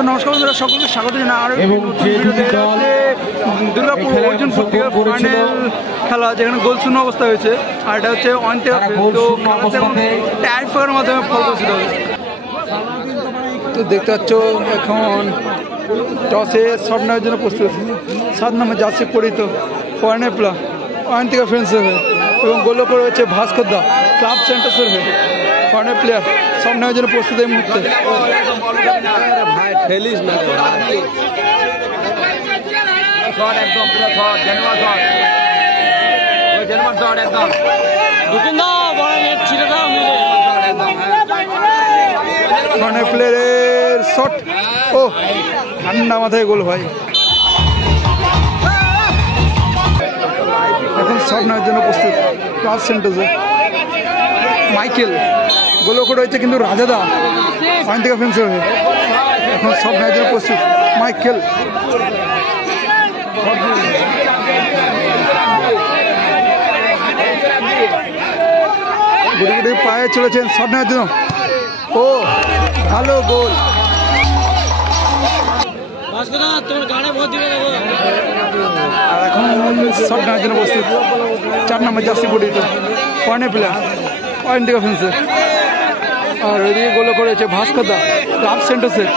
তো নমস্কার বন্ধুরা, সকলকে স্বাগত জানাই আরো দুর্গাপুর অর্জুন পত্রিকার ফাইনাল খেলা, যেখানে গোল শূন্য অবস্থা হয়েছে। আর এটা হচ্ছে টায়ার ফাঁকার মাধ্যমে ফল ঘোষিত হয়েছে। তো দেখতে পাচ্ছ এখন টসে শট নেওয়ার জন্য প্রস্তুত 7 নম্বর জার্সি পরিত ফরেনের প্লেয়ার অয়ন্তিকা ফ্রেন্ডসের হয়ে, এবং গোল করে হচ্ছে ভাস্কর দা ক্লাব সেন্টার্সের হয়ে ফরেনের প্লেয়ার শট নেওয়ার জন্য প্রস্তুত এই মুহূর্তে। প্লেয়ারের শট, ও ঠান্ডা মাথায় গোল ভাই। এখন শট নেওয়ার জন্য প্রস্তুত ক্লাব সেন্টার্সে মাইকেল, গোল করে হয়েছে কিন্তু রাজাদা অয়ন্তিকা ফ্রেন্ডসের হয়ে। এখন শট নেওয়ার জন্য প্রস্তুত মাইকেল, গুড়ি গুড়ি পায়ে চলেছেন শট নেওয়ার জন্য, ও ভালো গোল। আর এখন শট নেওয়ার জন্য প্রস্তুত 4 নম্বর জার্সি পরিত ফরেনের প্লেয়ার অয়ন্তিকা ফ্রেন্ডসের। আর ওইদিকে গোল করেছে ভাস্কর দা ক্লাব সেন্টার্সের।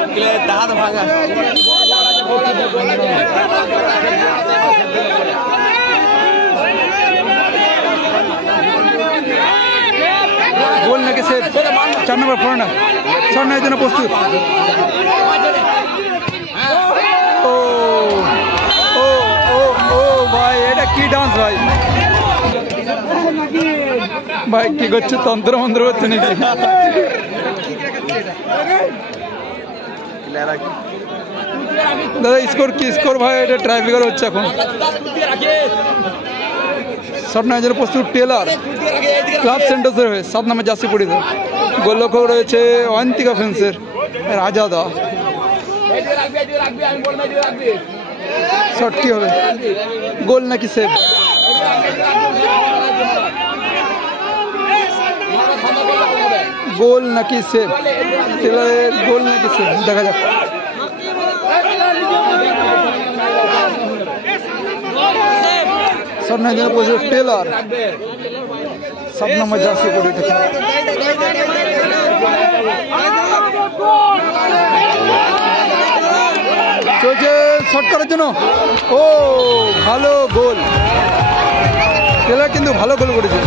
গোল নাকি সে 4 নম্বর ফরেনার শট নেওয়ার জন্য প্রস্তুত। ও ও ও ও ভাই, এটা কি ডান্স ভাই, ভাই কি করছে, তন্ত্র মন্ত্র করছে নাকি? দাদা স্কোর কি স্কোর ভাই? এটা ট্রাইফিকার হচ্ছে এখন। শট নেওয়ার জন্য প্রস্তুত টেলার ক্লাব সেন্টার্সের হয়ে 7 নম্বর জার্সি পরিত। গোল লক্ষ্য রয়েছে অয়ন্তিকা ফ্রেন্ডসের রাজাদা। শট কি হবে, গোল নাকি সেভ? গোল নাকি সেভ, টেলারের গোল নাকি সেভ, দেখা যাক। শট নেওয়ার জন্য প্রস্তুত টেলার 7 নম্বর জার্সি পরিত। চলছে শট করার জন্য, ও ভালো গোল, টেলার কিন্তু ভালো গোল করেছে।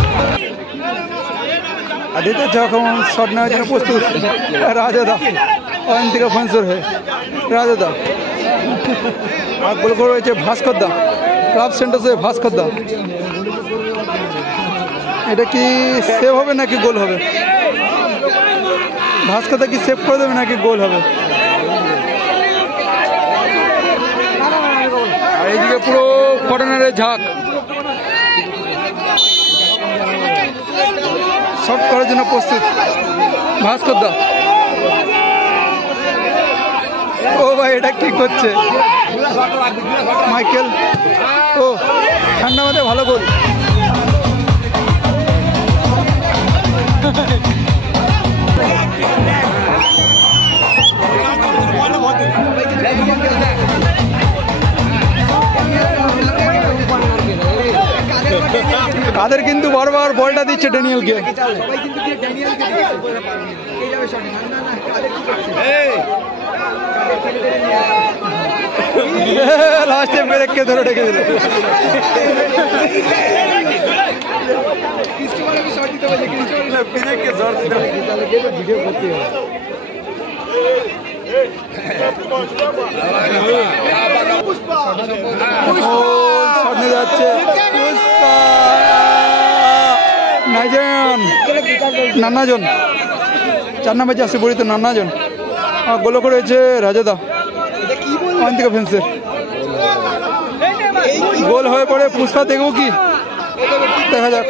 আদিত্য যখন শট নেওয়ার জন্য প্রস্তুত রাজাদা অয়ন্তিকা ফ্রেন্ডসের হয়ে রাজাদা। আর গোল করে রয়েছে ভাস্কর দা ক্লাব সেন্টার্সে ভাস্কর দা। এটা কি সেভ হবে নাকি গোল হবে? ভাস্কর দা কি সেভ করে দেবে নাকি গোল হবে? আর এইদিকে পুরো কর্নারের ঝাঁক, শট করার জন্য প্রস্তুত ভাস্কর দা। ও ভাই, এটা কি করছে মাইকেল? ও ঠান্ডা মাথায় ভালো গোল। কাদের কিন্তু বারবার বলটা দিচ্ছে ড্যানিয়েলকে। লাস্টে ব্রেককে ধরে রেখে দিল। যাচ্ছে নান্নাজন 4 নম্বর জার্সি পরিত নান্নাজন। গোল করেছে রাজাদা অয়ন্তিকা ফ্রেন্ডসের। গোল হয়ে পড়ে পুষ্পা, দেখবো কি, দেখা যাক।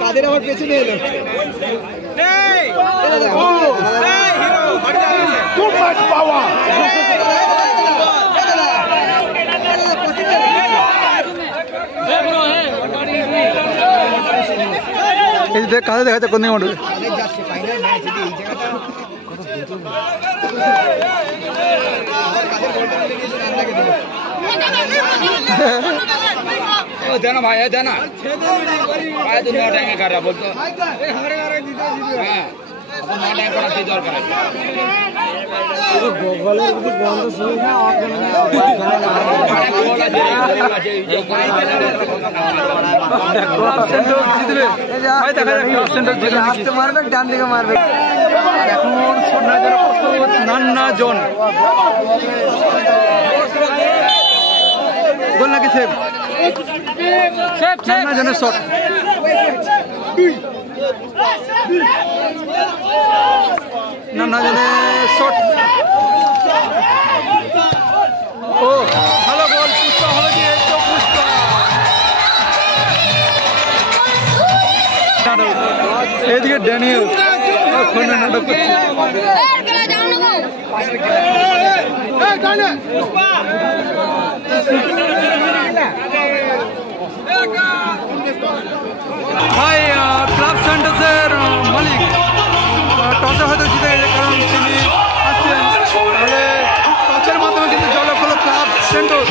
কাদের আমার পেছনে এলো, এই যে কাছে দেখা যাচ্ছে কোন দিকে উঠবে। देना भाई है देना भाई तो 9 टाइम कर रहा बोल तो हां अब 9 टाइम करा के जोर करे तो गले की बंद सुई ना और ক্লাব সেন্টার জিতবে ভাই দেখা যাক ক্লাব সেন্টার জিতবে হাতে মারবে ডান দিকে মারবে। এখন স্বর্ণাজের প্রস্তুত নান্না জন গোল নাকি সেভ সেভ নান্না জনের শট নান্না জনের শট ও ভালো বল পুষ্পা ভালো দিয়ে তো পুষ্পা এদিকে ড্যানিয়েল ফোনে নাটক করছে ভাই ক্লাব সেন্টার্সের মালিক টসে হয়তো জিতে গেছে কারণ তিনি আসছেন তাহলে টসের মাধ্যমে কিন্তু জল হলো ক্লাব সেন্টার।